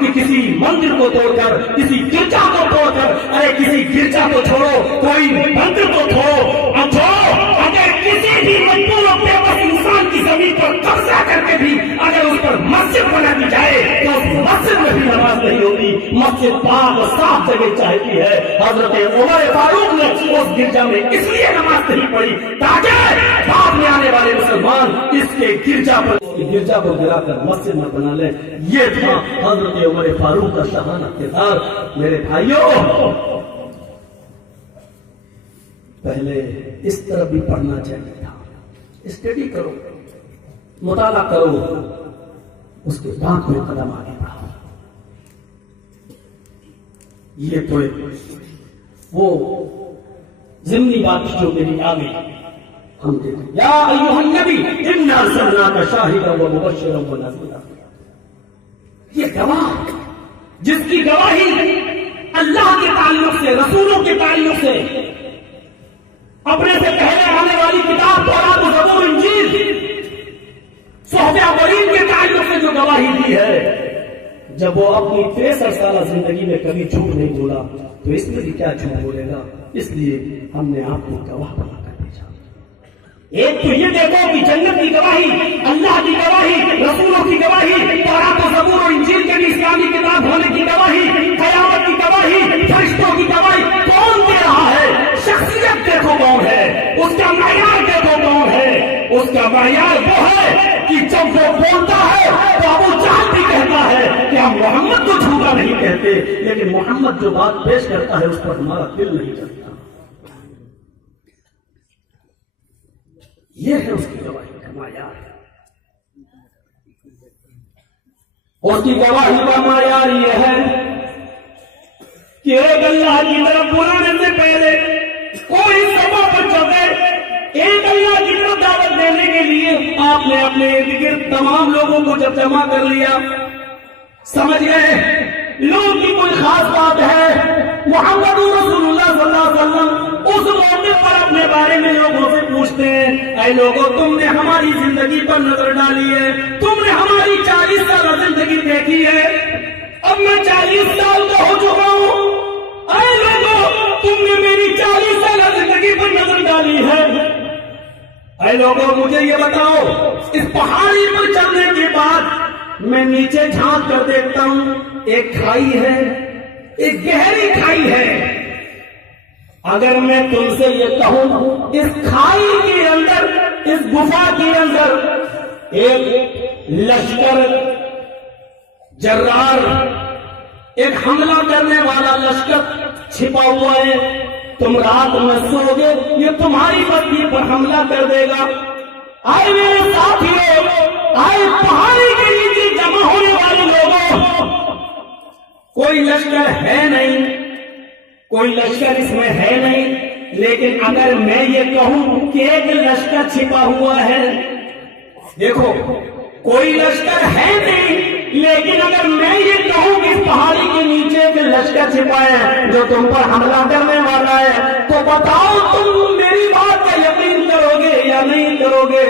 کہ کسی مندر کو توڑ کر، کسی گرجا کو توڑ کر، ارے کسی گرجا کو چھوڑو، کوئی مندر کو چھوڑو، اگر کسی بھی مجبور و بےبس انسان کی زمین پر قبضہ کر کے بھی اگر اس پر مسجد بنا دی جائے تو اس مسجد میں بھی نماز نہیں ہوتی۔ مسجد پاک اور صاف جگہ چاہتی ہے۔ حضرت عمر فاروق نے اس گرجا میں اس لیے نماز نہیں پڑھی تاکہ بعد میں آنے والے مسلمان اس کے گرجا کو گرا کر مسجد میں بنا لیں۔ یہ تھا حضرت عمر فاروق کا شاہانہ کردار۔ میرے بھائیوں، پہلے اس طرح بھی پڑھنا چاہیے تھا۔ اسٹڈی کرو، مطالعہ کرو، اس کے بعد میں قدم آگے بڑھاؤ۔ یہ تو وہ ضمنی بات جو میری آگے ہم دیکھیں، یا ایھا النبی انا ارسلناک شاہدا ومبشرا ونذیرا۔ یہ گواہ جس کی گواہی اللہ کے تعلق سے، رسولوں کے تعلق سے، اپنے سے پہلے آنے والی کتاب تورات و زبور انجیل، صحف اولین کے تعلق سے جو گواہی دی ہے، جب وہ اپنی 63 سالہ زندگی میں کبھی جھوٹ نہیں بولا تو اس میں بھی کیا جھوٹ بولے گا؟ اس لیے ہم نے آپ کو گواہ بنا کر بھیجا۔ ایک تو یہ دیکھو کہ جنت کی گواہی، اللہ کی گواہی، رسولوں کی گواہی، تورات و زبور و انجیل کے بھی اسلامی کتاب ہونے کی گواہی، قیامت کی گواہی، فرشتوں کی گواہی کون دے رہا ہے؟ شخصیت دیکھو کون ہے، اس کا معیار دیکھو کون ہے۔ اس کا معیار وہ ہے کہ جب وہ بولتا ہے تو ابو جہل بھی کہتا ہے کہ ہم محمد کو جھوٹا نہیں کہتے، لیکن محمد جو بات پیش کرتا ہے اس پر ہمارا دل نہیں چلتا۔ یہ ہے اس کی گواہی کا معیار۔ اس کی گواہی کا معیار یہ ہے کہ ایک اللہ کی طرف بلانے سے پہلے کوئی سبب پر چلے، ایک اللہ کی طرف دعوت دینے کے لیے آپ نے اپنے ارد گرد تمام لوگوں کو جب جمع کر لیا، سمجھ گئے لوگ کی کوئی خاص بات ہے، محمد رسول اللہ صلی اللہ علیہ وسلم اس موقع پر اپنے بارے میں لوگوں سے پوچھتے ہیں، اے لوگوں تم نے ہماری زندگی پر نظر ڈالی ہے، تم نے ہماری 40 سال زندگی دیکھی ہے، اب میں 40 سال کا ہو چکا ہوں، اے لوگوں تم نے میری 40 سال زندگی پر نظر ڈالی ہے، اے لوگوں مجھے یہ بتاؤ، اس پہاڑی پر چلنے کے بعد میں نیچے جھانک کر دیکھتا ہوں، ایک کھائی ہے، ایک گہری کھائی ہے، اگر میں تم سے یہ کہوں اس کھائی کے اندر، اس گفا کے اندر ایک لشکر جرار، ایک حملہ کرنے والا لشکر چھپا ہوا ہے، تم رات میں سو گے یہ تمہاری بستی پر حملہ کر دے گا۔ آئے میرے ساتھیوں، آئے پہاڑی کے نیچے جمع ہونے والے لوگوں، کوئی لشکر ہے نہیں، کوئی لشکر اس میں ہے نہیں، لیکن اگر میں یہ کہوں کہ ایک لشکر چھپا ہوا ہے، دیکھو کوئی لشکر ہے نہیں، لیکن اگر میں یہ کہوں کہ اس پہاڑی کے نیچے ایک لشکر چھپا ہے جو تم پر حملہ کرنے والا ہے، تو بتاؤ تم میری بات کا یقین کرو گے یا نہیں کرو گے؟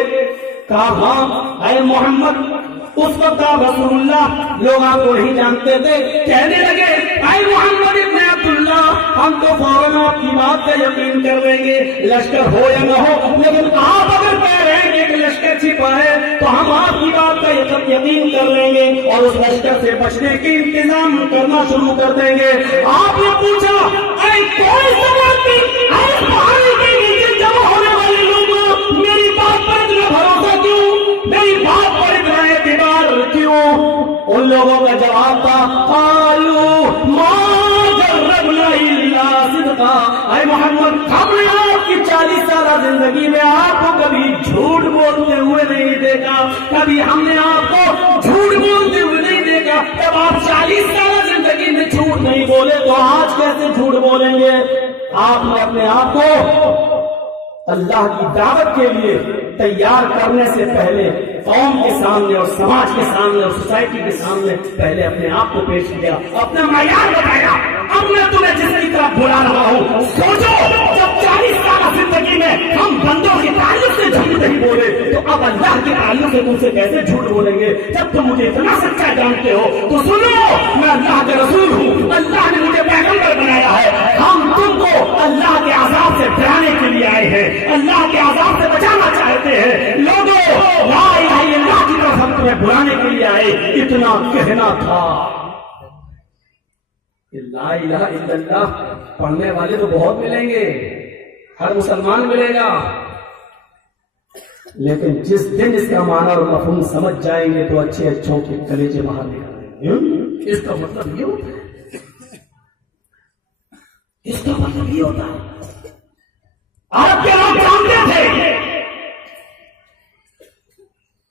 کہا ہاں اے محمد۔ اس وقت آپ رسول اللہ، لوگ آپ کو نہیں جانتے تھے، کہنے لگے اے محمد ابن عبداللہ ہم تو فوراً آپ کی بات کا یقین کر لیں گے، لشکر ہو یا نہ ہو، لیکن آپ اگر کہہ رہے ہیں کہ لشکر چھپا ہے تو ہم آپ کی بات کا یقین کر لیں گے اور اس لشکر سے بچنے کے انتظام کرنا شروع کر دیں گے۔ آپ نے پوچھا اے کوئی سوال نہیں، اے پہاڑی کے نیچے جمع ہونے والے لوگوں، میری بات پر اتنا بھروسہ کیوں، میری بات پر اتنا اعتبار کیوں؟ ان لوگوں کا جواب تھا قالوا ما جربنا الا صدقا، اے محمد ہم نے آپ کی 40 سالہ زندگی میں آپ کو کبھی جھوٹ بولتے ہوئے نہیں دیکھا، کبھی ہم نے آپ کو جھوٹ بولتے ہوئے نہیں دیکھا، جب آپ 40 سالہ زندگی میں جھوٹ نہیں بولے تو آج کیسے جھوٹ بولیں گے؟ آپ نے اپنے آپ کو اللہ کی دعوت کے لیے تیار کرنے سے پہلے قوم کے سامنے اور سماج کے سامنے اور سوسائٹی کے سامنے پہلے اپنے آپ کو پیش کیا، اپنا معیار بتایا۔ اب میں تمہیں جس کی طرف بلا رہا ہوں، سوچو جب 40 سال زندگی میں ہم بندوں کے تعلق سے جھوٹ نہیں بولے تو اب اللہ کے تعلق سے تم سے کیسے جھوٹ بولیں گے؟ جب تم مجھے اتنا سچا جانتے ہو تو سنو، جائے اتنا کہنا تھا۔ لا الہ الا اللہ پڑھنے والے تو بہت ملیں گے، ہر مسلمان ملے گا، لیکن جس دن اس کا معنی اور مفہوم سمجھ جائیں گے تو اچھے اچھوں کے کلیجے باہر نکالیں گے۔ اس کا مطلب یہ ہوتا ہے، اس کا مطلب یہ ہوتا ہے۔ آپ کے لوگ جانتے تھے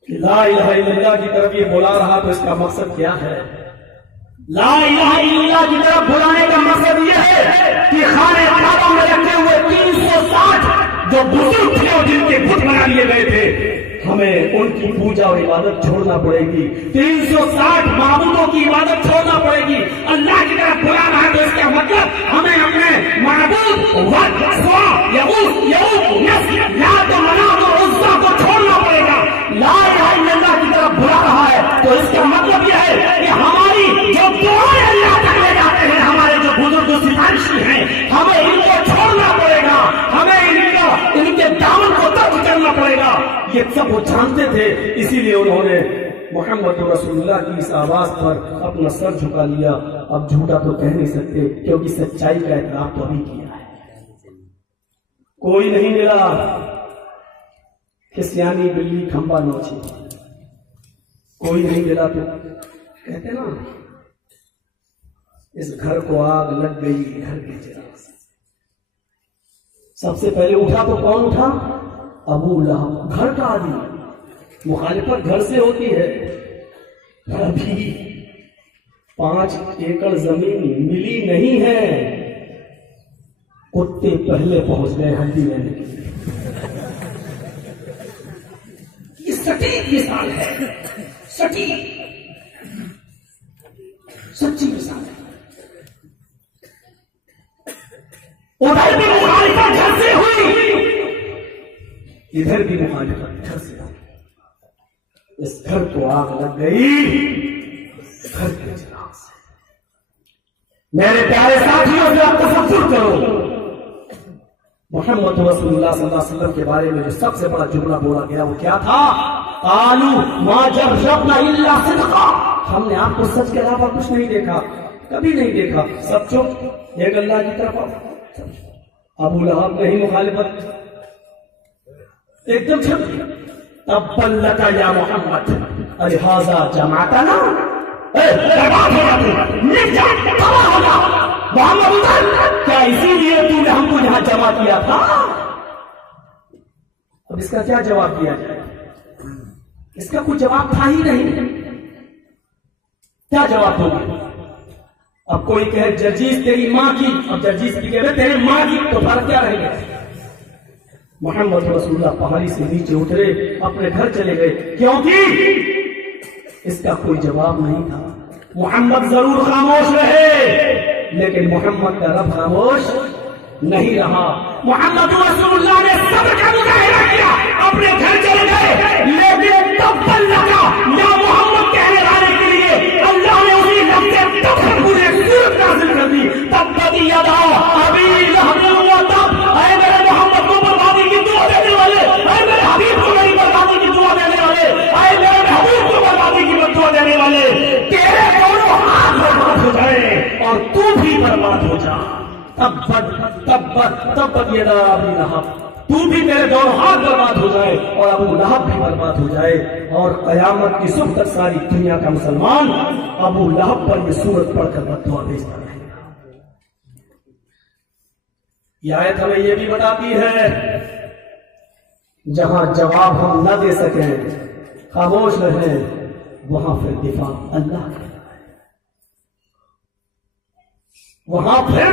کہ لا الہ الا اللہ کی طرف یہ بلا رہا تو اس کا مقصد کیا ہے؟ لا الہ الا اللہ کی طرف بلانے کا مقصد یہ ہے کہ خانہ کعبہ میں رکھے ہوئے 360 جو بزرگ تھے اور جن کے بت بنا لیے گئے تھے، ہمیں ان کی پوجا اور عبادت چھوڑنا پڑے گی، 360 معبودوں کی عبادت چھوڑنا پڑے گی۔ اللہ کی طرف بلانا ہے تو اس کا مطلب ہمیں اپنے معبود ود، سوا، یغوث، یعوق، نصر، لات و منات اور عزیٰ کو چھوڑنا پڑے گا۔ لا الہ الا اللہ کی طرف بلا رہا ہے تو اس کا مطلب یہ ہے کہ ہماری جو دعائیں اللہ تک لے جاتے ہیں، ہمارے جو بزرگ ستائشی ہیں، ہمیں ان کو چھوڑنا پڑے گا، ہمیں ان کے دامن کو ترک کرنا پڑے گا۔ یہ سب وہ جانتے تھے، اسی لیے انہوں نے محمد رسول اللہ کی اس آواز پر اپنا سر جھکا لیا۔ اب جھوٹا تو کہہ نہیں سکتے کیونکہ سچائی کا اعتراف تو ابھی کیا ہے۔ کوئی نہیں ملا، کسیانی بلی کھمبا نوچی، کوئی نہیں ملا تو کہتے نا اس گھر کو آگ لگ گئی گھر کے چراغ سے۔ سب سے پہلے اٹھا تو کون اٹھا؟ ابو لہب، گھر کا آدمی۔ مخالفت گھر سے ہوتی ہے۔ ابھی 5 ایکڑ زمین ملی نہیں ہے، کتے پہلے پہنچ گئے ہڈی لینے کے لیے۔ یہ سٹیک مثال ہے، سچی مثال ہے۔ ادھر بھی مخالفت گھر سے ہوئی، ادھر بھی مخالفت گھر سے ہوئی۔ اس گھر کو آگ لگ گئی گھر کے چراغ سے۔ میرے پیارے ساتھیوں سے آپ تصور کرو، محمد رسول اللہ صلی اللہ علیہ وسلم کے بارے میں جو سب سے بڑا جملہ بولا گیا وہ کیا تھا؟ قالوا ما جربنا الا صدقا، ہم نے آپ کو سچ کے علاوہ کچھ نہیں دیکھا، کبھی نہیں دیکھا۔ سب چپ، ایک اللہ کی طرف۔ ابو لہب نہیں مخالفت، ایک دم چھپ گیا۔ تبا لک یا محمد الہذا جمعتنا، برباد ہو جا، مٹ جا، تباہ ہو جا محمد ادھر، کیا اسی لیے تو نے ہم کو یہاں جمع کیا تھا؟ اب اس کا کیا جواب دیا جائے؟ اس کا کوئی جواب تھا ہی نہیں، کیا جواب دو گے؟ اب کوئی کہے جرجیز تیری ماں کی، اب جرجیز کی کہے تیرے ماں کی، تو فرق کیا رہے گا؟ محمد رسول اللہ پہاڑی سے نیچے اترے، اپنے گھر چلے گئے، کیونکہ اس کا کوئی جواب نہیں تھا۔ محمد ضرور خاموش رہے، لیکن محمد کا رب خاموش نہیں رہا۔ محمد رسول اللہ نے صبر کا مظاہرہ کیا، اپنے گھر چلے گئے، لیکن تب لگا یا محمد کہنے والے کے لیے اللہ نے اسی لفظ تب پورے سورت نازل کر دی۔ تبت یدا ابی لہب وتب، اے میرے محمد کو بربادی کی دعا دینے والے، اے میرے حبیب کو میری بربادی کی دعا دینے والے، اے میرے محبوب کو بربادی کی دعا دینے والے، تیرے دونوں ہاتھ برباد ہو جائے اور تو بھی برباد ہو جا۔ تبت یدا ابی لہب، تو بھی میرے دونوں ہاتھ برباد ہو جائے اور ابو لہب بھی برباد ہو جائے۔ اور قیامت کی صبح تک ساری دنیا کا مسلمان ابو لہب پر یہ سورت پڑھ کر بد دعا بھیجتا رہے گا۔ یہ آیت ہمیں یہ بھی بتاتی ہے جہاں جواب ہم نہ دے سکیں، خاموش رہیں، وہاں پھر دفاع اللہ کرتا ہے، وہاں پھر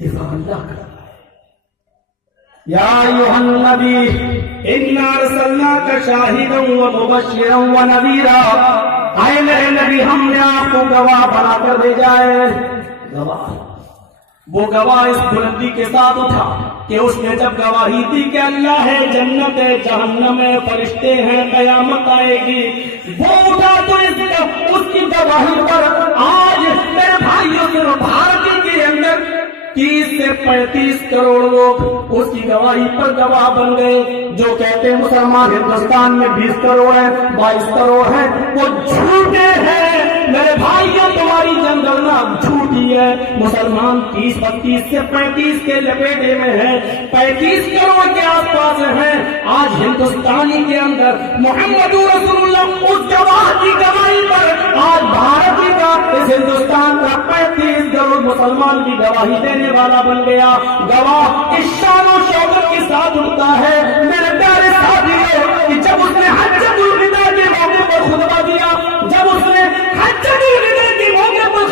دفاع اللہ کرتا ہے۔ یا ایھا النبی انا ارسلناک شاہدا ومبشرا ونذیرا، اے میرے نبی ہم نے آپ کو گواہ بنا کر بھیجا ہے۔ گواہ، وہ گواہ اس بلندی کے ساتھ اٹھا کہ اس نے جب گواہی دی کہ اللہ ہے، جنت ہے، جہنم ہے، فرشتے ہیں، قیامت آئے گی، وہ اٹھا تو اس کی گواہی پر آج میرے بھائیوں کے بھارت کے اندر 30 سے 35 کروڑ لوگ اس کی گواہی پر گواہ بن گئے. جو کہتے ہیں مسلمان ہندوستان میں 20 کروڑ ہیں 22 کروڑ ہیں وہ جھوٹے ہیں. میرے بھائیوں تمہاری جنگلنا جھوٹی ہے. مسلمان 30 32 سے 35 کے لپیٹے میں ہیں, 35 کروڑ کے آس پاس ہیں. آج ہندوستانی کے اندر محمد رسول اللہ اس گواہ کی گواہی پر آج بھارت کا اس ہندوستان کا 35 کروڑ مسلمان کی گواہی دینے والا بن گیا. گواہ اس شان و شوکت کے ساتھ اٹھتا ہے میرے پیارے ساتھیوں کہ جب اس نے حجۃ الوداع کے موقع پر خطبہ دیا, جب اس نے حجۃ الوداع کے موقع پر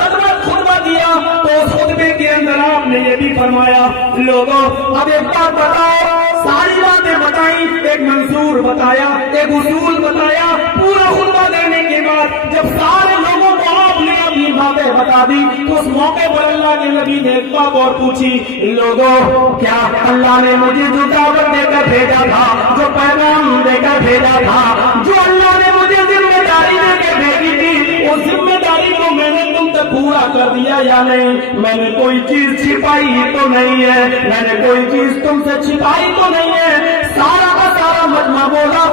خطبہ دیا تو اس خطبے کے اندر آپ نے یہ بھی فرمایا, لوگوں اب ایک بات بتاؤ, ساری باتیں بتائیں, ایک منصور بتایا, ایک اصول بتایا. پورا خطبہ دینے کے بعد جب سارے لوگوں کو آپ نے اپنی باتیں بتا دی تو اس موقع پر اللہ کے نبی نے ایک بات اور پوچھی, لوگوں کیا اللہ نے مجھے جو دعوت دے کر بھیجا تھا, جو پیغام دے کر بھیجا تھا, جو اللہ نے مجھے ذمہ داری دے کے بھیجی تھی, اس ذمہ داری کو میں نے تم تک پورا کر دیا یا نہیں؟ میں نے کوئی چیز چھپائی تو نہیں ہے, میں نے کوئی چیز تم سے چھپائی تو نہیں ہے. سارا کا سارا مجمع بولا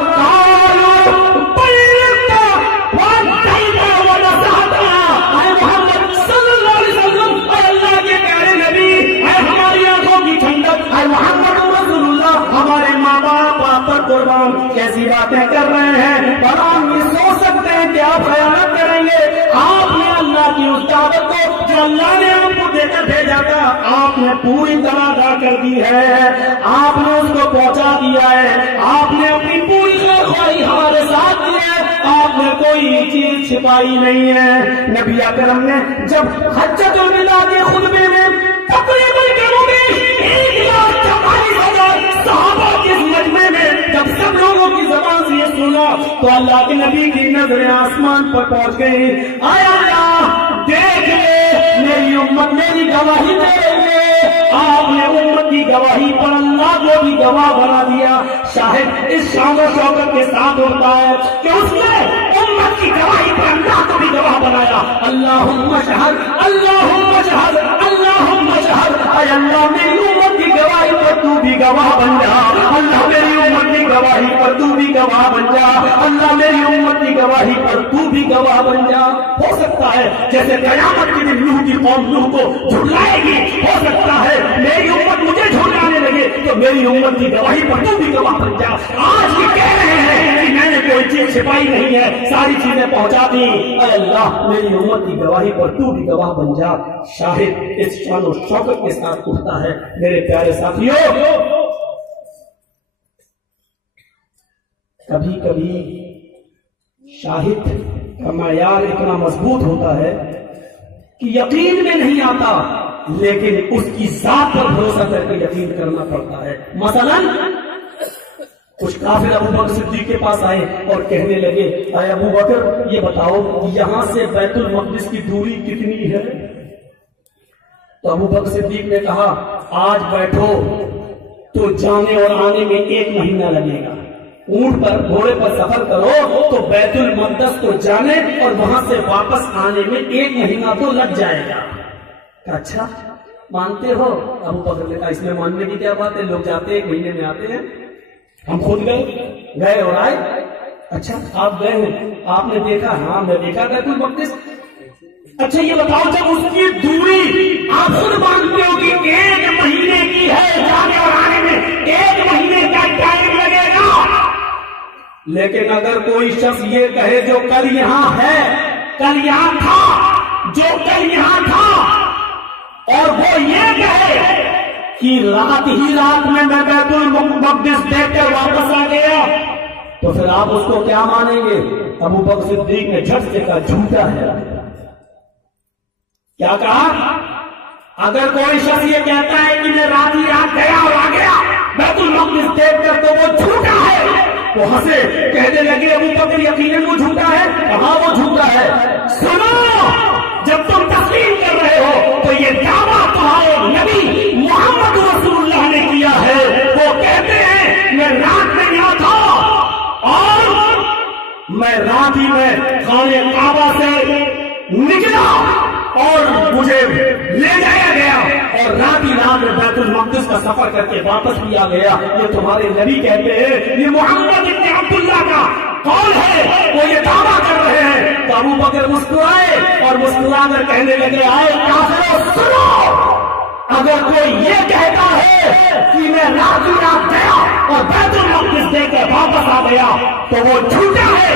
قربان, کیسی باتیں کر رہے ہیں, اور ہم یہ سوچ سکتے ہیں کہ آپ خیانت کریں گے. آپ نے اللہ کی اس دعوت کو جو اللہ نے آپ کو دے کر بھیجا تھا آپ نے پوری طرح ادا کر دی ہے, آپ نے اس کو پہنچا دیا ہے, آپ نے اپنی پوری خواہی ہمارے ساتھ دی ہے, آپ نے کوئی چیز چھپائی نہیں ہے. نبی اکرم نے جب حجۃ الوداع کے خطبے میں تقریباً 1,44,000 صحابہ کے مجمع میں جب سب لوگوں کی زبان سے یہ سنا تو اللہ کے نبی کی نظریں آسمان پر پہنچ گئی. آئے اللہ دیکھ لے میری امت میری گواہی دے رہی ہے. آپ نے امت کی گواہی پر اللہ کو بھی گواہ بنا دیا. شاہد اس شان و شوکت کے ساتھ ہوتا ہے کہ اس نے امت کی گواہی پر اللہ کو بھی گواہ بنایا. اللہم شہد اللہم شہد اللہم شہد. اے اللہ میری امت کی گواہی پر تو بھی گواہ بن جا. اللہ میری امت کی گواہی پر تو بھی گواہ بن جا. اللہ میری امت کی گواہی پر تو بھی گواہ بن جا. ہو سکتا ہے جیسے قیامت کے دن نوح کی قوم نوح کو جھٹلائے گی, ہو سکتا ہے میری امت مجھے جھٹلانے لگے تو میری امت کی گواہی پر تو بھی گواہ بن جا. آج یہ کہہ رہے ہیں کہ میں نے کوئی چیز چھپائی نہیں ہے, ساری چیزیں پہنچا دی. اے اللہ میری امت کی گواہی پر تو بھی گواہ بن جا. شاہد اس شان و شوکت کے ساتھ اٹھتا ہے. میرے پیارے ساتھیوں, کبھی کبھی شاہد کا معیار اتنا مضبوط ہوتا ہے کہ یقین میں نہیں آتا, لیکن اس کی ذات پر بھروسہ کر کے یقین کرنا پڑتا ہے. مثلا کچھ کافر ابو بکر صدیق کے پاس آئے اور کہنے لگے, اے ابو بکر یہ بتاؤ یہاں سے بیت المقدس کی دوری کتنی ہے؟ تو ابو بکر صدیق نے کہا, آج بیٹھو تو جانے اور آنے میں 1 مہینہ لگے گا. اونٹ پر گھوڑے پر سفر کرو تو بیت المقدس کو جانے اور وہاں سے واپس آنے میں 1 مہینہ تو لگ جائے گا. اچھا مانتے ہو؟ ابو بکر نے کہا اس میں ماننے کی کیا بات ہے, لوگ جاتے 1 مہینے میں آتے ہیں, ہم خود گئے اور آئے. اچھا آپ گئے ہیں, آپ نے دیکھا؟ ہاں میں دیکھا بیت المقدس. اچھا یہ بتاؤ جب اس کی دوری آپ خود مانتے ہو کہ 1 مہینے کی ہے, جانے اور آنے میں 1 مہینے کا ٹائم لگے گا, لیکن اگر کوئی شخص یہ کہے جو کل یہاں ہے, کل یہاں تھا, جو کل یہاں تھا, اور وہ یہ کہے کہ رات ہی رات میں بیت المقدس دیکھ کر واپس آ گیا, تو پھر آپ اس کو کیا مانیں گے؟ ابو بکر صدیق نے جھٹ سے کہا جھوٹا ہے. کیا کہا؟ اگر کوئی شخص یہ کہتا ہے کہ میں رات ہی رات گیا اور آ گیا بیت المقدس دیکھ کر تو وہ جھوٹا ہے. وہ ہنسے, کہنے لگے ابو بکر یقیناً وہ جھوٹا ہے. کہاں وہ جھوٹا ہے؟ سنو, جب تم تسلیم کر رہے ہو تو یہ دعویٰ تمہارے نبی محمد رسول اللہ نے کیا ہے. وہ کہتے ہیں میں رات میں یہاں تھا اور میں رات ہی میں خانے کعبہ سے نکلا اور مجھے لے جایا گیا اور رات ہی رات میں بیت المقدس کا سفر کر کے واپس لیا گیا. یہ تمہارے نبی کہتے ہیں یہ محمد ابن عبداللہ کا قول ہے, وہ یہ دعویٰ کر رہے ہیں. تو ابو بکر مسکرائے اور مسکرا کر کہنے لگے آئے کافروں سنو, اگر کوئی یہ کہتا ہے کہ میں رات ہی رات گیا اور بیت المقدس دے کر واپس آ گیا تو وہ جھوٹا ہے.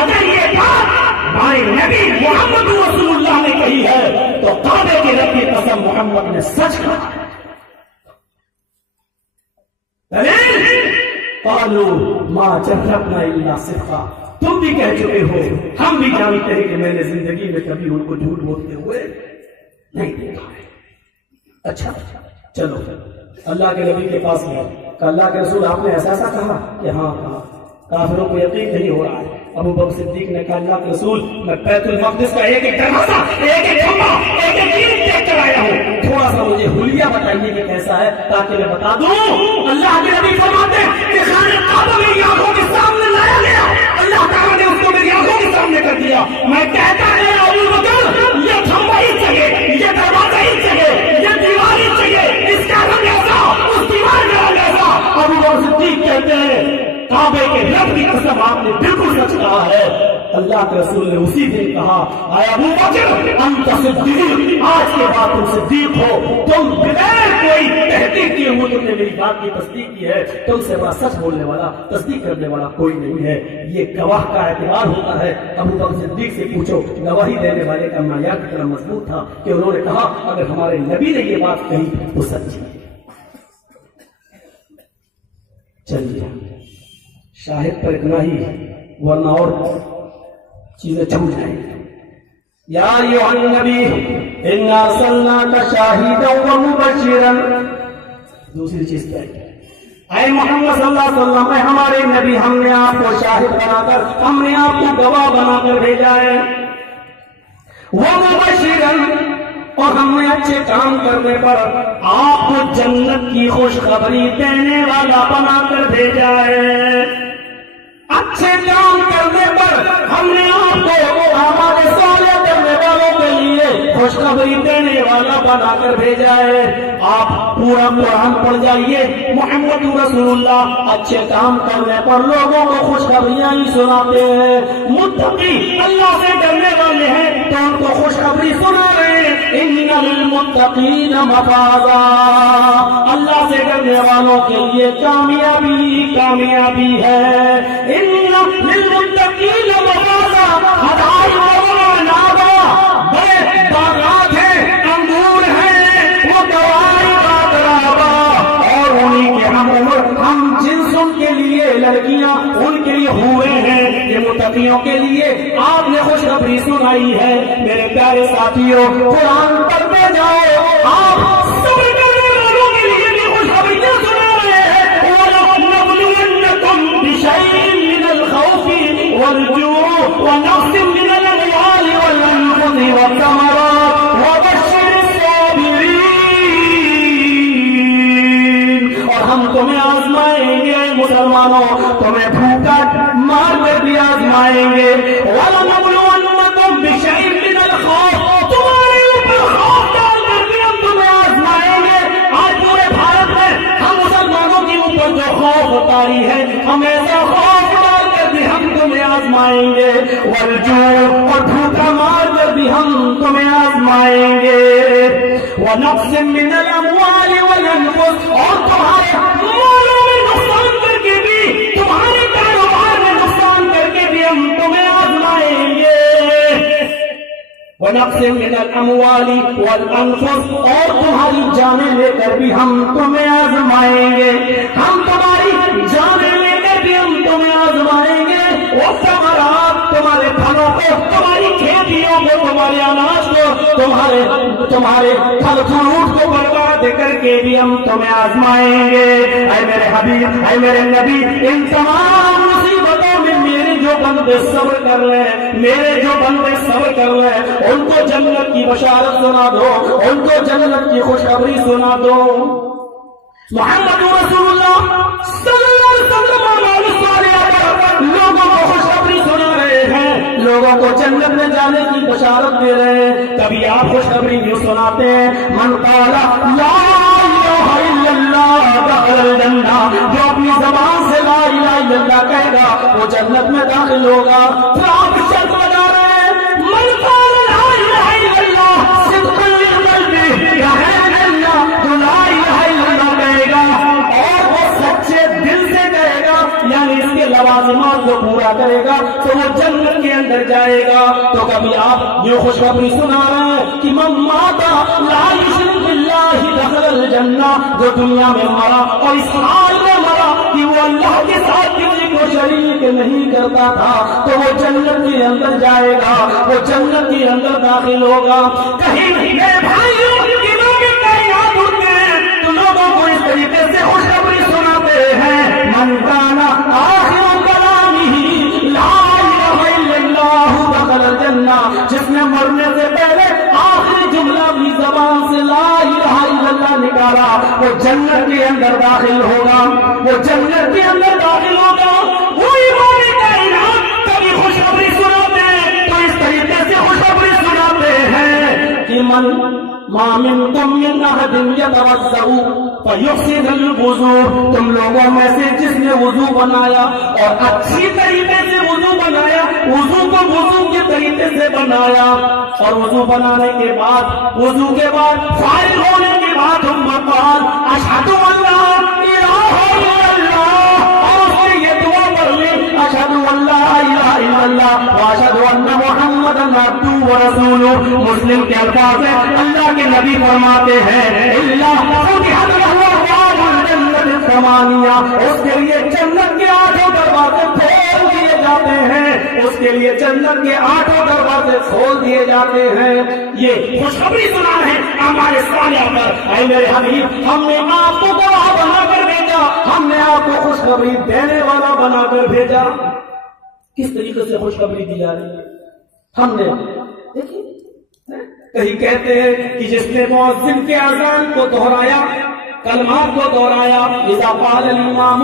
اگر یہ بات ہمارے نبی محمد رسول اللہ نے کہی ہے تو کعبے کے رب کی قسم محمد نے سچ کہا. قالوا ما جربنا الا صدقا, تم بھی کہہ چکے ہو, ہم بھی جانتے ہیں کہ میں نے زندگی میں کبھی ان کو جھوٹ بولتے ہوئے نہیں دیکھا ہے. اچھا چلو اللہ کے نبی کے پاس گئے کہ اللہ کے رسول آپ نے ایسا ایسا کہا کہ ہاں کہا. کافروں کو یقین نہیں ہو رہا ہے. ابو بکر صدیق نے کہا اللہ کے رسول میں بیت المقدس کا ایک ایک دروازہ ایک ایک کھمبا ایک ایک اینٹ دیکھ کر آیا ہوں, تھوڑا سا مجھے حلیہ بتائیے کہ کیسا ہے تاکہ میں بتا دوں. اللہ کے نبی فرماتے ہیں کہ خانہ کعبہ میری آنکھوں کے سامنے لایا گیا, اللہ تعالیٰ نے اس کو میری آنکھوں کے سامنے کر دیا. میں کہتا ہے ابو بکر یہ کھمبا ہی چاہیے, یہ دروازہ ہی چاہیے, یہ دیوار ہی چاہیے, اس کا رنگ ایسا اس دیوار کا رنگ ایسا. ابو بکر صدیق کہتے ہیں کعبے کے رب کی قسم آپ نے بالکل سچ کہا ہے. اللہ کے رسول نے اسی دن کہا اے ابو بکر انت صدیق, آج کے بعد تم صدیق ہو, تم بغیر کوئی تحقیق کیے ہوئے تم نے میری بات کی تصدیق کی ہے, تم سے بڑا سچ بولنے والا تصدیق کرنے والا کوئی نہیں ہے. یہ گواہ کا اعتبار ہوتا ہے. ابو بکر صدیق سے پوچھو گواہی دینے والے کا معیار کتنا مضبوط تھا کہ انہوں نے کہا اگر ہمارے نبی نے یہ بات کہی تو سچ ہے. چلیے شاہد پر اتنا ہی ورنہ اور چیزیں چھوٹ جائیں. یا ایھا النبی انا ارسلناک شاہدا ومبشرا, دوسری چیز کیا ہے اے محمد صلی اللہ علیہ وسلم, اے ہمارے نبی ہم نے آپ کو شاہد بنا کر, ہم نے آپ کو گواہ بنا کر بھیجا ہے. ومبشرا, اور ہم نے اچھے کام کرنے پر آپ کو جنت کی خوشخبری دینے والا بنا کر بھیجا ہے. اچھے کام کرنے پر ہم نے آپ کو ہمارے صالح کرنے والوں کے لیے خوشخبری دینے والا بنا کر بھیجا ہے. آپ پورا قرآن پڑھ جائیے, محمد رسول اللہ اچھے کام کرنے پر لوگوں کو خوشخبریاں ہی سناتے ہیں. متقی اللہ سے ڈرنے والے ہیں تو ان کو خوشخبری سنا رہے ہیں. ان للمتقین مفازا, اللہ سے ڈرنے والوں کے لیے کامیابی کامیابی ہے. ان للمتقین مفازا, بڑے باغات ہیں, انگور ہیں, وہ دوائی اور انہیں کے ہم جنس ان کے لیے لڑکیاں ان کے لیے ہوئے ہیں. یہ متقیوں کے لیے آپ نے خوشخبری سنائی ہے. میرے پیارے ساتھیوں قرآن پڑھتے جاؤ, آپ صبر کرنے والوں کے لیے بھی خوشخبری سنا رہے ہیں. وَلَنَبْلُوَنَّكُمْ بِشَيْءٍ مِّنَ الْخَوْفِ وَالْجُوعِ وَنَقْصٍ مِّنَ الْأَمْوَالِ وَالْأَنفُسِ وَالثَّمَرَاتِ وَبَشِّرِ الصَّابِرِينَ. اور ہم تمہیں آزمائیں گے مسلمانوں, تمہیں بھوکا مار کر بھی آزمائیں گے. وَلَنَبْلُوَنَّكُمْ بِشَيْءٍ مِّنَ الْخَوْفِ, تمہارے اوپر خوف ڈال کر بھی ہم تمہیں آزمائیں گے. آج پورے بھارت میں ہم مسلمانوں کے اوپر جو خوف اتاری ہے, ہم ایسا خوف ڈال کر بھی ہم تمہیں آزمائیں گے. والجوع, اور بھوکا مار کر بھی ہم تمہیں آزمائیں گے. ونقص من الاموال والانفس, اور تمہارے مالوں میں نقصان کر کے بھی, تمہارے کاروبار میں نقصان کر کے بھی ہم تمہیں آزمائیں گے. ونقص من الاموال والانفس, اور تمہاری جانیں لے کر بھی ہم تمہیں آزمائیں گے. ہم تمہاری جانیں لے کر بھی ہم تمہیں آزمائیں گے. والثمرات, تمہارے پھلوں کو, تمہاری کھیتیوں کو, تمہارے اناج کو, تمہارے پھل فروٹ کو برباد کر کے بھی ہم تمہیں آزمائیں گے. اے میرے حبیب, اے میرے نبی, ان تمام مصیبتوں میں میرے جو بندے صبر کر رہے ہیں, میرے جو بندے صبر کر رہے ہیں, ان کو جنت کی بشارت سنا دو, ان کو جنت کی خوشخبری سنا دو. محمد رسول اللہ صلی اللہ علیہ وسلم لوگوں کو خوشخبری سنا رہے ہیں. لوگوں کو جنت میں جانے کی بشارت دے رہے ہیں. کبھی آپ خوشخبری یوں سناتے ہیں من قال لا الہ الا اللہ دخل الجنہ, جو اپنی زبان سے لا الہ الا اللہ کہے گا وہ جنت میں داخل ہوگا. پھر آپ شرط لگا رہے ہیں من قال لا الہ الا اللہ صدقا للقلب, جو لا الہ الا اللہ کہے گا اور وہ سچے دل سے کہے گا یعنی اس کے لوازمات کو پورا کرے گا تو وہ جنت کے اندر جائے گا. تو کبھی آپ یہ خوشخبری سنا رہے ہیں کہ من مات لا یشرک باللہ دخل الجنہ, جو دنیا میں مرا اور اس حال میں مرا کہ وہ اللہ کے ساتھ کسی کو شریک نہیں کرتا تھا تو وہ جنت کے اندر جائے گا, وہ جنت کے اندر داخل ہوگا. کہیں میرے بھائیوں لوگوں کو اس طریقے سے خوشخبری سناتے ہیں من کان آخر کلامہ لا الہ الا اللہ دخل الجنہ, جس نے مرنے سے پہلے آخری جملہ اپنی زبان سے لا الہ الا اللہ نکالا وہ جنت کے اندر داخل ہوگا, وہ جنت کے اندر داخل ہوگا. وہ ایمان کائنات کبھی خوشخبری سناتے ہیں تو اس طریقے سے خوشخبری سناتے ہیں کہ من ما منکم من احد یتوضأ فیحسن الوضوء, تم لوگوں میں سے جس نے وضو بنایا اور اچھی طریقے سے وضو بنایا, وضو کو وضو کے طریقے سے بنایا اور وضو بنانے کے بعد وضو کے بعد فارغ ہونے کے بعد ہم قال اشہد ان لا الہ الا اللہ, اور اس نے یہ دعا پڑھ لی اشہد ان لا الہ الا اللہ واشہد ان محمدا عبدہ ورسولہ. مسلم کے الفاظ ہیں اللہ کے نبی فرماتے ہیں اللہ فتحت لہ ابواب الجنۃ الثمانیہ, اس کے لیے جنت کے 8 دروازے کھول دیے جاتے ہیں, اس کے لیے جنت کے 8 دروازے کھول دیے جاتے ہیں. یہ خوشخبری سنا ہے ہمارے صالح پر. اے میرے حبیب, ہم نے آپ کو گواہ بنا کر بھیجا, ہم نے آپ کو خوشخبری دینے والا بنا کر بھیجا. کس طریقے سے خوشخبری دی جا رہی ہے ہم نے دیکھیے. کہیں کہتے ہیں کہ جس نے مؤذن کے اذان کو دہرایا, کلمات کو دہرایا, اذا قال الامام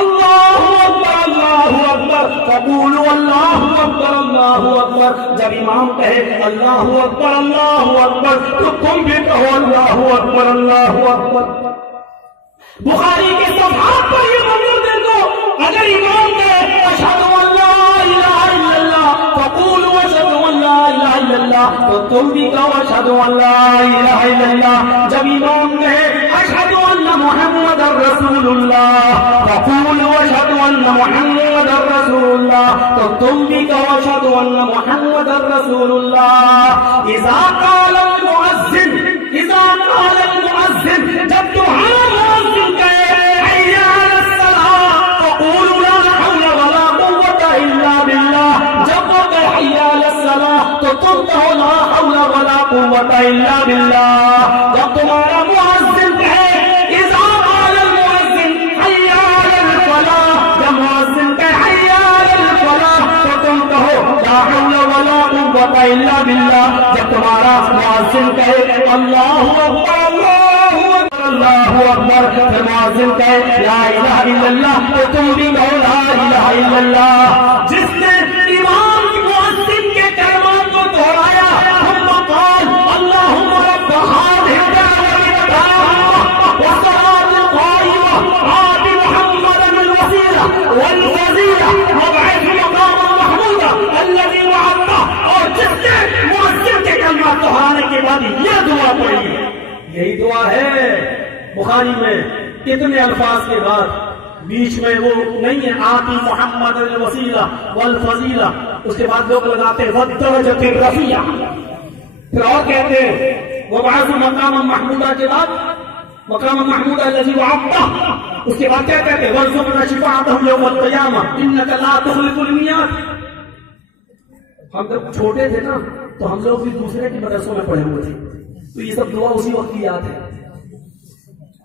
اللہ اکبر اللہ اکبر فقولوا اللہ اکبر اللہ اکبر, جب امام کہے اللہ اکبر تو تم بھی کہو اللہ اکبر اللہ اکبر. بخاری کے صفحات پر یہ منظر دیکھو, اگر امام کہے اشہد ان لا الہ الا اللہ فقولوا اشہد ان لا الہ الا اللہ تو تم بھی کہو اشہد ان لا الہ الا اللہ. جب امام کہے اشہد ان محمد رسول اللہ فقولوا اشہد ان محمد رسول اللہ تو تم بھی کہو اشہد ان محمد رسول اللہ. اذا قال المؤذن جب تمہارا مؤذن کہے حی علی الصلاۃ فقولوا لا حول ولا قوۃ الا باللہ, جب وہ کہے حی علی الصلاۃ تو تم کہو لا حول ولا قوۃ الا باللہ. جب تمہارا مؤذن کہے اذا قال المؤذن حی علی الفلاح, جب مؤذن کہے حی علی الفلاح تو تم کہو لا حول ولا قوۃ الا باللہ. جب تمہارا مؤذن کہے اللہ اکبر اللہ اکبر پھر مؤذن کہے لا الہ الا اللہ تو تم بھی کہو لا الہ الا اللہ. جس نے امام مؤذن کے کلمات کو دہرایا ثم قال اللہم رب هذه الدعوة التامة والصلاة القائمة آت محمدا الوسیلہ والفضیلہ وابعثه مقاما محمودا الذی وعدتہ, اور جس نے مؤذن کے کلمات دہرانے کے بعد یہ دعا پڑھی, یہی دعا ہے بخاری میں اتنے الفاظ کے بعد بیچ میں وہ نہیں ہے آتی محمد الوسیلہ والفضیلہ, اس کے بعد لوگ لگاتے ہیں والدرجۃ الرفیعہ, پھر اور کہتے ہیں وبعث مقاما محمودا کے بعد مقام محمود الذی وعدتہ, اس کے بعد کیا کہتے ہیں وارزقنا شفاعتہ یوم القیامہ انک لا تخلف المیعاد. ہم جب چھوٹے تھے نا تو ہم لوگ بھی دوسرے کے مدرسوں میں پڑھے ہوئے تھے, تو یہ سب دعا اسی وقت کی یاد ہے,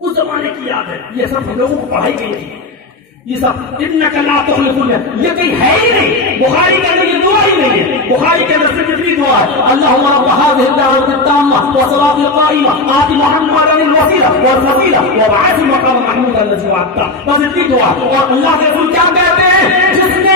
اس زمانے کی یاد ہے, یہ سب ہم لوگوں کو پڑھائی گئی تھی. یہ سب انک لا تخلف المیعاد یہ کہیں ہے ہی نہیں, بخاری کے اندر یہ دعا ہی نہیں ہے. بخاری کے اندر صرف اتنی دعا ہے اللہم رب هذه الدعوة التامة والصلاة القائمة آت محمدا الوسیلہ والفضیلہ وابعثه مقاما محمودا الذی وعدتہ, بس اتنی دعا. اور اللہ کے رسول کیا کہتے ہیں, جس نے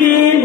3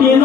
3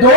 2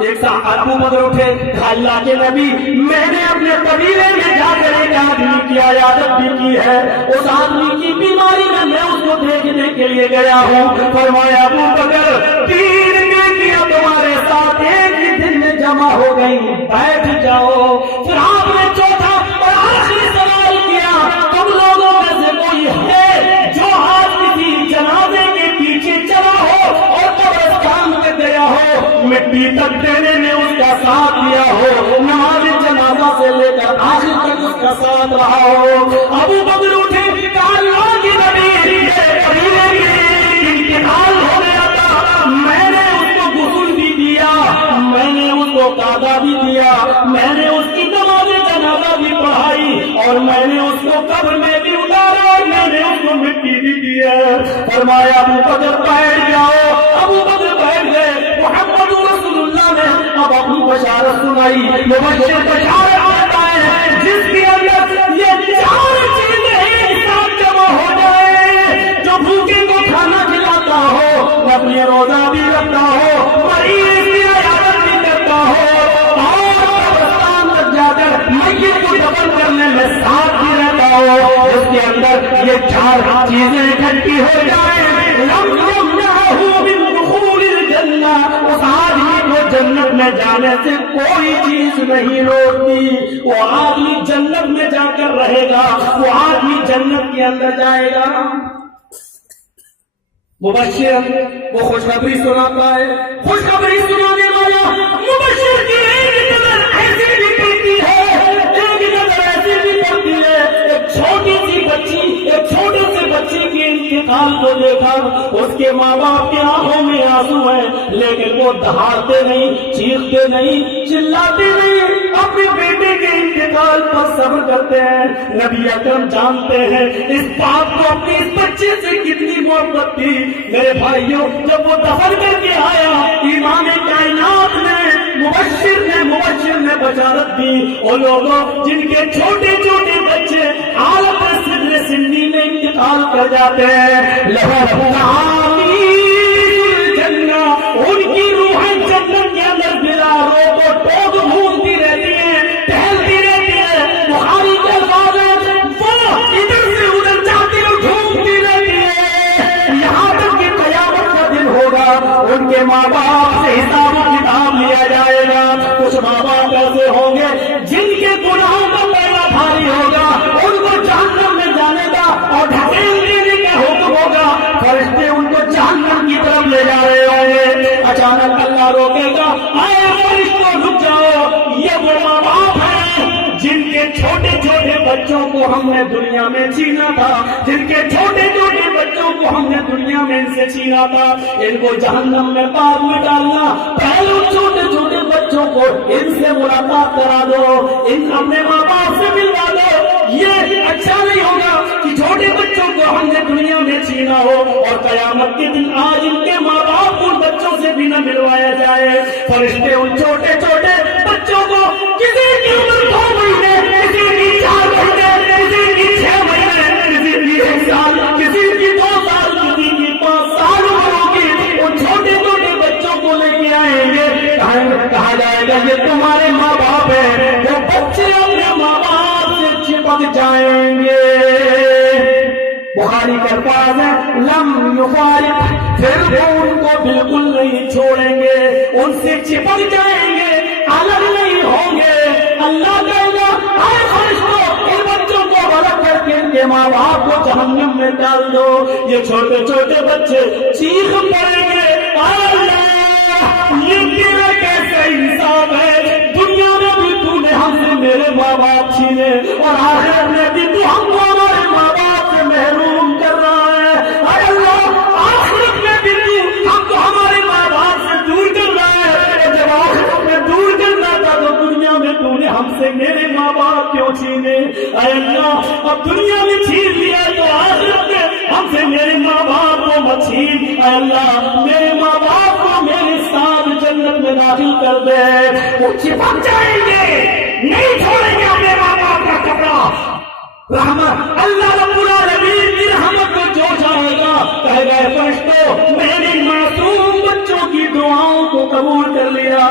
ایک صحابہ ابو بکر اٹھے، اللہ کے نبی میں نے اپنے قبیلے میں جا کر ایک آدمی کی عیادت بھی کی ہے، اس آدمی کی بیماری میں اس کو دیکھنے کے لیے گیا ہوں۔ فرمایا ابو بکر 3 نیکیاں تمہارے ساتھ ایک ہی دن میں جمع ہو گئی، بیٹھ جاؤ۔ پھر آپ نے چوتھا اور آخری سوال کیا، تم لوگوں میں سے کوئی ہے جو آج کسی جنازے کے پیچھے چلا ہو اور قبرستان میں گیا ہو، مٹی تک دینے میں اس کا ساتھ دیا ہو، نماز جنازہ سے لے کر آخر تک اس کا ساتھ رہا ہو؟ ابو بکر اٹھے، کہا اللہ کے نبی میرے قبیلے میں انتقال ہو گیا تھا، میں نے اس کو غسل بھی دیا، میں نے اس کو قاضا بھی دیا، میں نے اس کی نماز جنازہ بھی پڑھائی، اور میں نے اس کو قبر میں بھی اتارا، اور میں نے اس کو مٹی بھی دی ہے۔ فرمایا ابو بکر بیٹھ جاؤ۔ ابو بکر بیٹھ گئے۔ محمد رسول اللہ نے اب اپنی بشارت سنائی، مبشر بشارت آتا ہے جس کے اندر یہ 4 چیزیں ایک ساتھ جمع ہو جائے، جو بھوکے کو کھانا کھلاتا ہو، اپنے روزہ بھی رکھتا ہو، مریض کی عیادت بھی کرتا ہو، اور قبرستان تک جا کر میت کو دفن کرنے میں ساتھ بھی رہتا ہو۔ اس کے اندر یہ 4 چیزیں اکٹھی ہو جائیں، لم يمنعه من دخول الجنہ، اس آدمی کو جنت میں جانے سے کوئی چیز نہیں روکتی۔ وہ آدمی جنت میں جا کر رہے گا، وہ آدمی جنت کے اندر جائے گا۔ مبشر وہ خوشخبری سناتا ہے، خوشخبری سنانے والا مبشر کی ایک نظر ایسی بھی پڑتی ہے، ایک نظر ایسی بھی پڑتی ہے۔ ایک چھوٹی سی بچی، ایک چھوٹے سے بچے کے انتقال کو دیکھا، اس کے ماں باپ کی آنکھوں میں آنسو ہیں، لیکن وہ دہاڑتے نہیں، چیختے نہیں، چلاتے نہیں، اپنے بیٹے کے انتقال پر صبر کرتے ہیں۔ نبی اکرم جانتے ہیں اس باپ کو اپنے اس بچے سے کتنی محبت تھی۔ میرے بھائیوں، جب وہ دفن کر کے آیا، امام کائنات نے مبشر نے بشارت دی، وہ لوگوں جن کے چھوٹے چھوٹے بچے حالت صدر سنی میں انتقال کر جاتے ہیں، لہو جنہ، ان کی روحیں جنت کے اندر بلا روک و ٹوک گھومتی رہتی ہیں، ٹہلتی رہتی ہیں۔ بخاری کے الفاظ ہیں، وہ ادھر سے ادھر جاتی اور گھومتی رہتی ہے، یہاں تک کہ قیامت کا دن ہوگا، ان کے ماں باپ سے حساب و کتاب لیا جائے گا۔ کچھ ماں باپ ایسے ہوں گے جن کے گناہوں کا پہلا بھاری ہوگا، ان کو جہنم میں جانے کا اور ڈھکیل دینے کا حکم ہوگا، فرشتے ان کو جہنم کی طرف لے جا رہے ہوں گے۔ اچانک اللہ روکے گا، اے فرشتوں رک جاؤ، یہ وہ ماں باپ ہیں جن کے چھوٹے چھوٹے بچوں کو ہم نے دنیا میں چھینا تھا، جن کے چھوٹے چھوٹے بچوں کو ہم نے دنیا میں ان سے چھینا تھا، ان کو جہنم میں بعد میں ڈالنا، پہلے چھوٹے چھوٹے بچوں کو ان سے ملاقات کرا دو، ان اپنے ماں باپ سے ملوا دو۔ یہ اچھا نہیں ہوگا کہ چھوٹے بچوں کو ہم نے دنیا میں چھینا ہو اور قیامت کے دن آج ان کے ماں باپ کو ان بچوں سے بھی نہ ملوایا جائے۔ فرشتے ان چھوٹے چھوٹے بچوں کو، کسی کی عمر 2 مہینے، کسی کی 4 مہینے، کسی کی 6 مہینے، کسی کی 1 سال، کسی کی 2 سال، کسی کی 5 سال عمر ہوگی، ان چھوٹے چھوٹے بچوں کو لے کے آئیں گے، کہا جائے گا یہ تمہارے ماں باپ ہیں۔ وہ بچے اپنے ماں باپ سے چپک جائیں گے۔ بخاری کے الفاظ ہیں، لم یفارق، پھر وہ ان کو بالکل نہیں چھوڑیں گے، ان سے چپک جائیں گے، الگ نہیں ہوں گے۔ اللہ کہے گا، اے فرشتوں، ان بچوں کو الگ کر کے ان کے ماں باپ کو جہنم میں ڈال دو۔ یہ چھوٹے چھوٹے بچے چیخ پڑیں گے، اے اللہ، یہ تیرا کیسا انصاف ہے، دنیا میں بھی تو نے ہم سے میرے ماں باپ چھینے، اور آخرت میں بھی تو ہم کو ہمارے ماں باپ سے محروم کر رہا ہے۔ اے اللہ، آخرت میں بھی تو ہم کو ہمارے ماں باپ سے دور کر رہا ہے، اور جب آخرت میں دور کرنا تھا تو دنیا میں تو نے ہم سے میرے ماں باپ کیوں چھینے؟ اے اللہ، اب دنیا میں چھین لیا تو آخرت میں ہم سے میرے ماں باپ کو مت چھین۔ اے اللہ، میرے ماں باپ کو میرے ساتھ جنت میں داخل کر دے۔ وہ چپک جائیں گے، نہیں چھوڑیں گے اپنے ماں باپ کا کپڑا۔ رحمت اللہ رب العالمین کی رحمت کو جو چاہے گا، کہے گا فرشتوں، میں نے معصوم بچوں کی دعاؤں کو قبول کر لیا،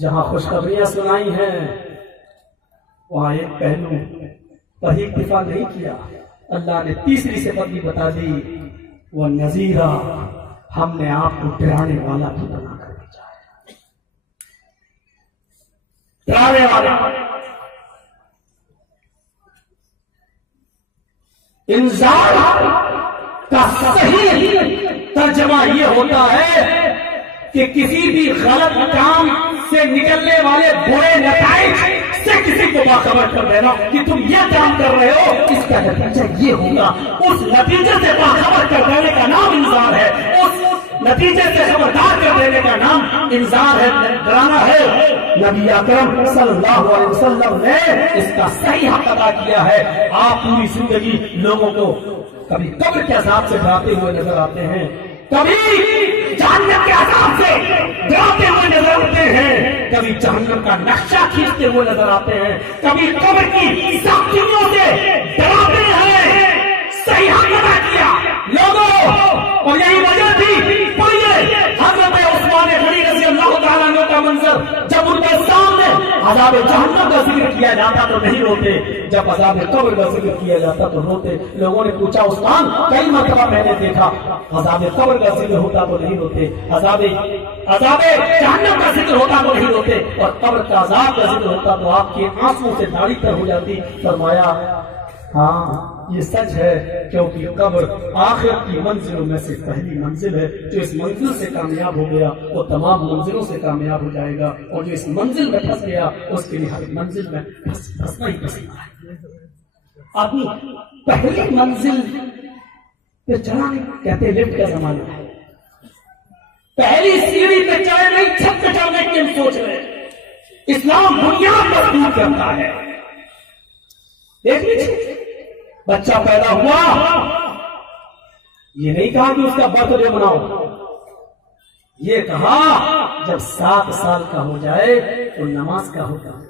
جہاں خوشخبریاں سنائی ہیں وہاں ایک پہلو پر ہی اکتفا نہیں کیا، اللہ نے تیسری صفت بھی بتا دی، وہ نذیرا، ہم نے آپ کو ڈرانے والا بھی بنا کر بھیجا ہے، ڈرانے والا۔ انذار کا صحیح ترجمہ یہ ہوتا ہے کہ کسی بھی غلط کام سے نکلنے والے برے نتائج سے کسی کو باخبر کر دینا کہ تم یہ کام کر رہے ہو، اس کا نتیجہ یہ ہوگا، اس نتیجے سے باخبر کر دینے کا نام انذار ہے، اس نتیجے سے خبردار کر دینے کا نام انذار ہے، ڈرانا ہے۔ نبی اکرم صلی اللہ علیہ وسلم نے اس کا صحیح حق ادا کیا ہے۔ آپ پوری زندگی لوگوں کو کبھی قبر کے عذاب سے ڈراتے ہوئے نظر آتے ہیں، کبھی جہنم کے عذاب سے ڈراتے ہوئے نظر آتے ہیں، کبھی جہنم کا نقشہ کھینچتے ہوئے نظر آتے ہیں، کبھی قبر کی سختیوں سے ڈراتے ہیں۔ صحیح حق ادا کیا لوگوں، اور یہی وجہ تھی پڑھیے حضرت عثمان غنی رضی اللہ تعالیٰ عنہ کا منظر، جب ان کے سامنے عذاب جہنم کا ذکر کیا جاتا تو نہیں روتے، جب عذاب قبر کا ذکر کیا جاتا تو روتے۔ لوگوں نے پوچھا عثمان کئی مرتبہ میں نے دیکھا عذاب قبر کا ذکر ہوتا تو نہیں روتے، عذاب جہنم کا ذکر ہوتا تو نہیں روتے، اور قبر کا عذاب کا ذکر ہوتا تو آپ کے آنسوں سے داڑھی تر ہو جاتی۔ فرمایا ہاں یہ سچ ہے، کیونکہ قبر آخرت کی منزلوں میں سے پہلی منزل ہے، جو اس منزل سے کامیاب ہو گیا وہ تمام منزلوں سے کامیاب ہو جائے گا، اور جو اس منزل میں پھنس گیا اس کے لیے ہر منزل میں پھنسنا ہی پھنسنا ہے۔ آدمی پہلی منزل پہ چڑھا نہیں، کہتے لفٹ کا زمانہ ہے، پہلی سیڑھی پہ چڑھے نہیں، چھت پہ چڑھنے کی ہم سوچ رہے ہیں۔ اسلام بنیاد مضبوط کرتا ہے۔ دیکھ لیجیے بچہ پیدا ہوا، یہ نہیں کہا کہ اس کا برتھ ڈے مناؤ، یہ کہا جب 7 سال کا ہو جائے تو نماز کا ہوتا ہے،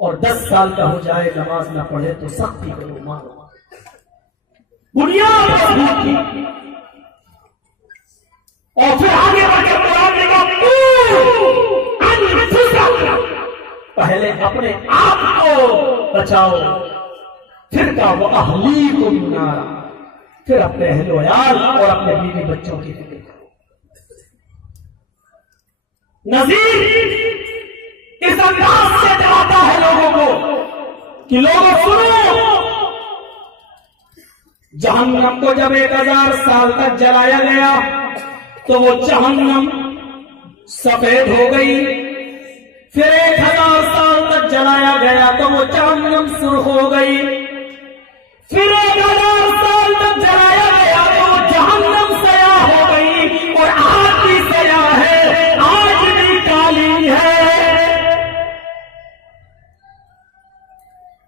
اور 10 سال کا ہو جائے نماز نہ پڑھے تو سختی کرو، مارو۔ بنیاد مضبوط کی، اور پھر آگے بڑھ کے قرآن نے کہا پہلے اپنے آپ کو بچاؤ، پھر کہا وہ اہلیکم نارا، پھر اپنے اہل و عیال اور اپنے بیوی بچوں کی فکر کرو۔ نذیر اس انداز سے ڈراتا ہے لوگوں کو کہ لوگوں سنو، جہنم کو جب 1000 سال تک جلایا گیا تو وہ جہنم سفید ہو گئی، پھر 1000 سال تک جلایا گیا تو وہ جہنم سرخ ہو گئی، پھر 1000 سال تک جلایا گیا تو وہ جہنم سیاہ ہو گئی، اور آج بھی سیاہ ہے، آج بھی کالی ہے،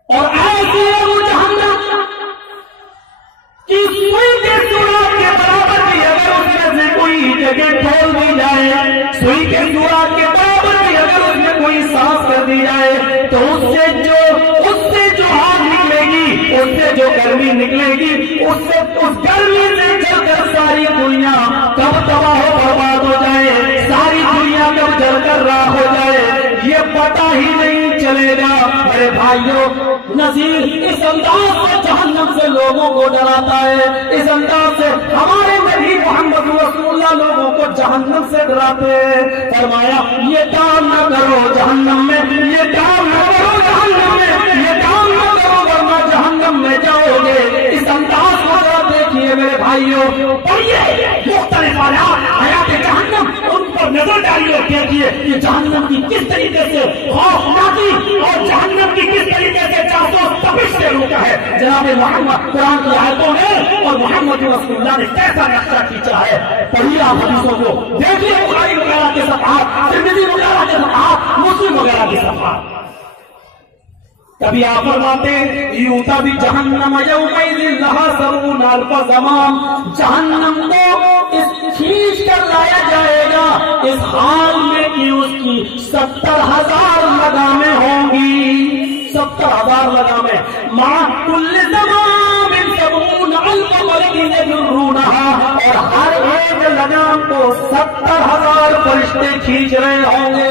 اور ایسی ہے وہ جہنم کہ سوئی کے سوراخ کے برابر بھی اگر اس میں سے کوئی جگہ کھول دی جائے، سوئی کے سوراخ کے برابر بھی اگر اس میں کوئی صاف کر دی جائے تو اس سے جو آگ نکلے گی، اس سے جو گرمی نکلے گی، اس گرمی سے جل کر ساری دنیا کب تباہ و برباد ہو جائے، ساری دنیا کب جل کر راہ ہو جائے یہ پتہ ہی نہیں چلے گا۔ میرے بھائیوں، نذیر اس انداز سے جہنم سے لوگوں کو ڈراتا ہے، اس انداز سے ہمارے نبی محمد رسول اللہ لوگوں کو جہنم سے ڈراتے ہیں۔ فرمایا یہ کام نہ کرو جہنم میں، یہ کام نہ کرو جہنم میں، یہ کام نہ کرو ورنہ جہنم میں جاؤ گے۔ اس انداز کو دیکھیے میرے بھائیوں، پڑھیے مختلف آیات حیات جہنم، ان پر نظر ڈالیے، دیکھیے کہ جہنم کی کس طریقے سے خوفناکی اور جہنم کی کس طریقے سے جاسوس تپش سے روکا ہے جناب محمد قرآن کی آیتوں نے، اور محمد رسول اللہ نے کیسا نقشہ کھینچا ہے۔ پڑھیے آپ حدیثوں کو، دیکھیے بخاری وغیرہ کے صفحات، ترمذی وغیرہ کے صفحات، مسلم وغیرہ کے صفحات۔ کبھی آپ فرماتے یوتا بھی جہنم یومئذ لہا سبعون الف زمام، جہنم کو اس کھینچ کر لایا جائے گا اس حال میں کہ اس کی 70,000 لگامیں ہوں گی، 70,000 لگامیں، مع کل زمام 70 الف ملک یجرونہا، اور ہر ایک لگام کو 70,000 فرشتے کھینچ رہے ہوں گے۔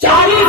40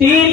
3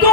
2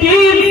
3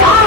4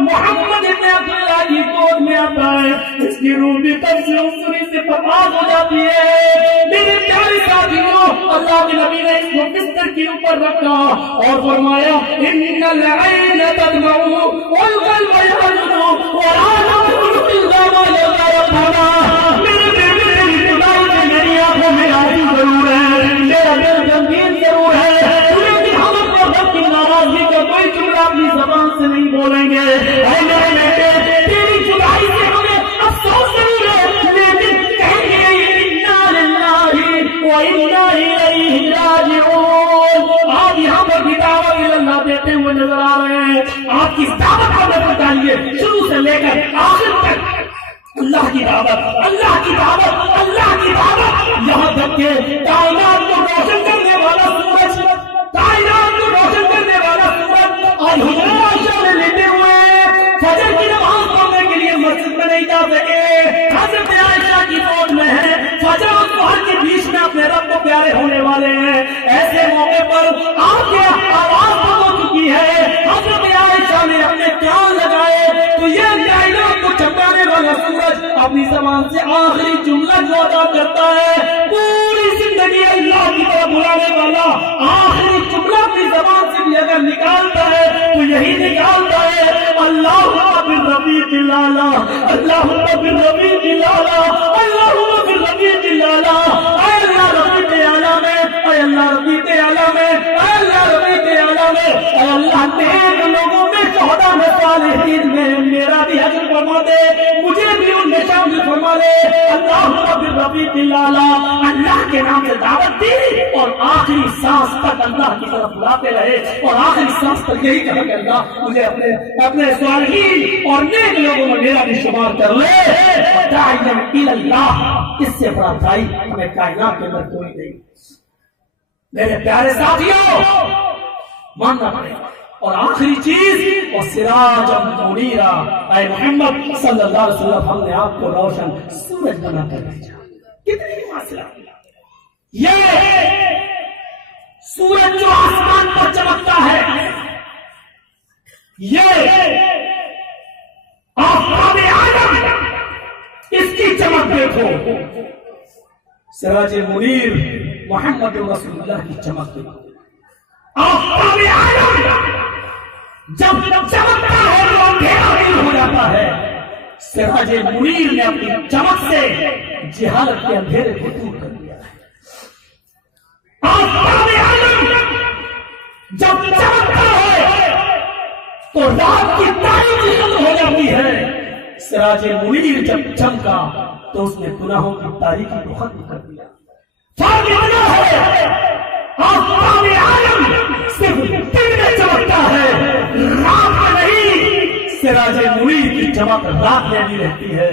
محمد ابن عبداللہ کی گود میں آتا ہے، اس کی روح بھی قبض سری سے پرواز ہو جاتی ہے۔ میرے پیارے ساتھیوں، اللہ کے نبی نے اس کو بستر کے اوپر رکھا اور فرمایا ان العین تدمع والقلب يحزن ولا نقول الا ما يرضى ربنا۔ میرے بیٹے کی خدائی سے میری آنکھوں میں آنسو ضرور ہے، میرا دل غمگین ضرور ہے، لیکن ہم اپنے رب کی ناراضگی کا کوئی جملہ اپنی زبان سے نہیں بولیں گے۔ اے میرے بیٹے، تیری جدائی سے ہمیں افسوس ضرور ہے، لیکن کہیں گے انا للہ وانا الیہ راجعون۔ آپ یہاں پر بھی دعوت اللہ دیتے ہوئے نظر آ رہے ہیں۔ آپ کی دعوت کو میں بتائیے شروع سے لے کر آخر تک اللہ کی دعوت، اللہ کی دعوت، اللہ کی دعوت، یہاں تک کہ کائنات کو روشن کرنے والا سورج، کائنات کو روشن کرنے والا سورج آج حضرت عائشہ نے لیتے ہوئے فجر کی نماز پڑھنے کے لیے مسجد میں نہیں جا سکے۔ حضرت عائشہ کی فوج میں ہے، فجر اور ظہر کے بیچ میں اپنے رب کو پیارے ہونے والے ہیں۔ ایسے موقع پر آپ کی آواز بند ہو چکی ہے، حضرت عائشہ نے اپنے کان لگائے تو یہ کائنات کو چمکانے والا سورج اپنی زبان سے آخری جملہ جو ادا کرتا ہے، پوری زندگی اللہ کی طرف بلانے والا آخری جملہ اپنی زبان سے بھی اگر نکالتا ہے تو یہی نکالتا ہے اللہم بالرفیق الاعلیٰ، اللہم بالرفیق الاعلیٰ، اللہم بالرفیق الاعلیٰ۔ اے اللہ رفیق اعلیٰ میں، اے اللہ رفیق اعلیٰ میں، اے اللہ رفیق اعلیٰ میں، اے اللہ نیک لوگوں میں، شہداء میں، صالحین میں میرا بھی حشر فرما دے، مجھے بھی ان میں شامل فرما لے۔ اللہم بالرفیق الاعلیٰ، اللہ کے نام سے دعوت دی اور آخری سانس تک اللہ کی طرف بلاتے رہے اور آخری سانس تک یہی کہا کہ اللہ مجھے اپنے صالحین اور نیک لوگوں میں میرا بھی شمار کر لے۔ داعیا الی اللہ، اس سے بڑا داعی ہمیں کائنات کے اندر کوئی نہیں۔ میرے پیارے ساتھیوں، ماننا پڑے گا۔ اور آخری چیز اور سراج منیرا، اے محمد صلی اللہ علیہ وسلم، ہم نے آپ کو روشن سورج بنا کر بھیجا۔ کتنی فاصلہ، یہ سورج جو آسمان پر چمکتا ہے، یہ آفتاب عالم، اس کی چمک دیکھو، سراج منیر محمد رسول اللہ کی چمک دیکھو۔ آفتاب عالم جب چمکتا ہے تو اندھیرا دور ہو جاتا ہے۔ سراج منیر نے اپنی چمک سے جہالت کے اندھیرے کو دور کر دیا ہے۔ آفتاب عالم جب چمکتا ہے تو رات کی تاریکی ختم ہو جاتی ہے۔ سراج منیر جب چمکا تو اس نے گناہوں کی تاریکی کو ختم کر دیا۔ فرق یہ ہے آفتاب عالم صرف دن میں چمکتا ہے، رات میں نہیں۔ سراج منیر کی چمک رات میں بھی رہتی ہے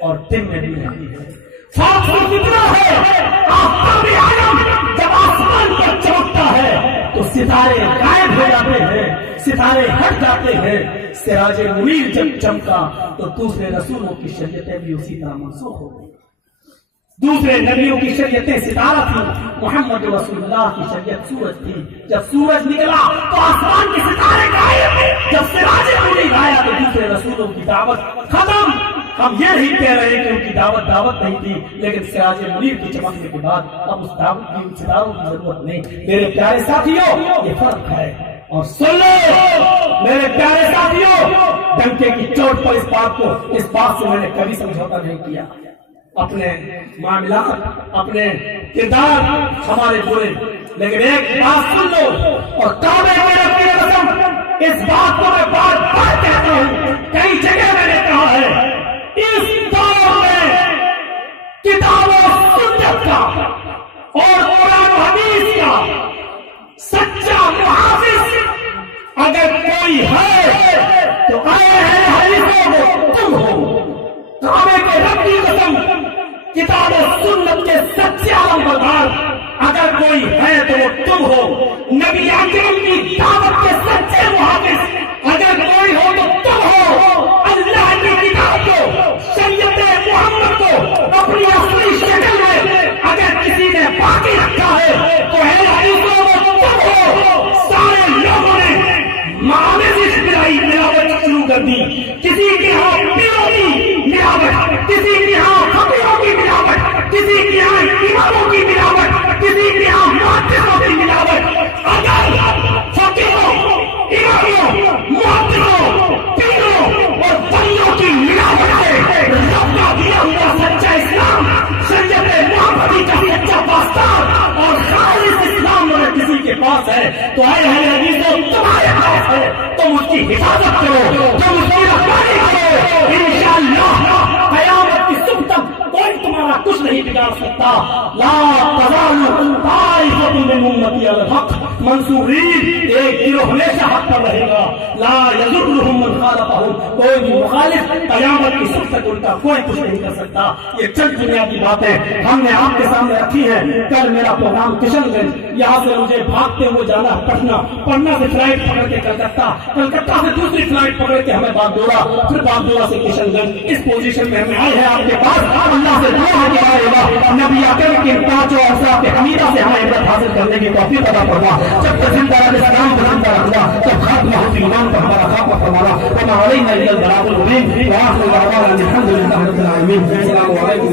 اور دن میں بھی رہتی ہے۔ فرق صرف اتنا ہے، آفتاب عالم جب آسمان پر چمکتا ہے تو ستارے غائب ہو جاتے ہیں، ستارے ہٹ جاتے ہیں۔ سراج منیر جب چمکا تو دوسرے رسولوں کی شریعتیں بھی اسی طرح منسوخ ہو گئی۔ دوسرے نبیوں کی شریعتیں ستارہ تھی، محمد رسول اللہ کی شریعت سورج تھی۔ جب سورج نکلا تو آسمان کے ستارے غائب، جب سراج منیر آیا تو دوسرے رسولوں کی دعوت ختم۔ ہم یہ نہیں کہہ رہے کہ ان کی دعوت نہیں تھی، لیکن سراج منیر کی چمکنے کے بعد اب اس دعوت کی، ان ستاروں کی ضرورت نہیں۔ میرے پیارے ساتھیوں، یہ فرق ہے۔ اور سن لو میرے پیارے ساتھیوں، ڈنکے کی چوٹ پر اس بات سے میں نے کبھی سمجھوتا نہیں کیا۔ اپنے معاملات، اپنے کردار ہمارے برے، لیکن ایک بات سن لو اور کعبے میں رب کی قسم اس بات کو میں بار بار کہتا ہوں، کئی جگہ میں نے کہا ہے، اس دور میں کتاب و سنت کا اور قرآن و حدیث کا سچا محافظ اگر کوئی ہے تو اے حدیثوں تم ہو۔ کعبے کے رب کی قسم، کتاب و سنت کے سچے علم بردار اگر کوئی ہے تو وہ تم ہو۔ نبی اکرم کی دعوت کے سچے محافظ اگر کوئی ہو تو تم ہو۔ اللہ کی کتاب کو، شریعت محمد کو اپنی اصلی شکل میں اگر کسی نے باقی رکھا ہے تو اے حدیثوں تم ہو۔ سارے لوگوں نے معاملے سے ملاوٹ شروع کر دی، میرے اہل حدیثوں تمہارے پاس ہے، تم اس کی حفاظت کرو، تم اس کی رکھوالی کرو، انشاءاللہ قیامت کی صبح تک کوئی تمہارا کچھ نہیں بگاڑ سکتا. لا تزال طائفۃ من امتی علی الحق، منصورین ایک گروہ ہمیشہ حق پر رہے گا. لا یضرهم من خالفهم، کوئی بھی مخالف قیامت کی صبح تک ان کا کوئی کچھ نہیں کر سکتا. یہ چند دنیا کی باتیں ہم نے آپ کے سامنے رکھی ہیں. کل میرا پروگرام کشن گنج، یہاں سے مجھے بھاگتے ہوئے جانا ہے پٹنہ، پٹنہ سے فلائٹ پکڑ کے کلکتہ، کلکتہ سے دوسری فلائٹ پکڑ کے ہمیں باگڈورا، پھر باگڈورا سے کشن گنج. اس پوزیشن میں ہمیں آئے ہیں آپ کے پاس. اللہ سے دعا ہے کہ نبی اکرم کے پانچوں اوصاف حمیدہ سے ہمیں عبرت حاصل کرنے کی توفیق عطا فرما. جب تک زندہ رہے اسلام کو زندہ رکھنا، جب خاتمہ ہو ایمان پر ہمارا خاتمہ فرمانا. وما علینا الا البلاغ المبین. وآخر دعوانا الحمد للہ رب العالمین. السلام علیکم.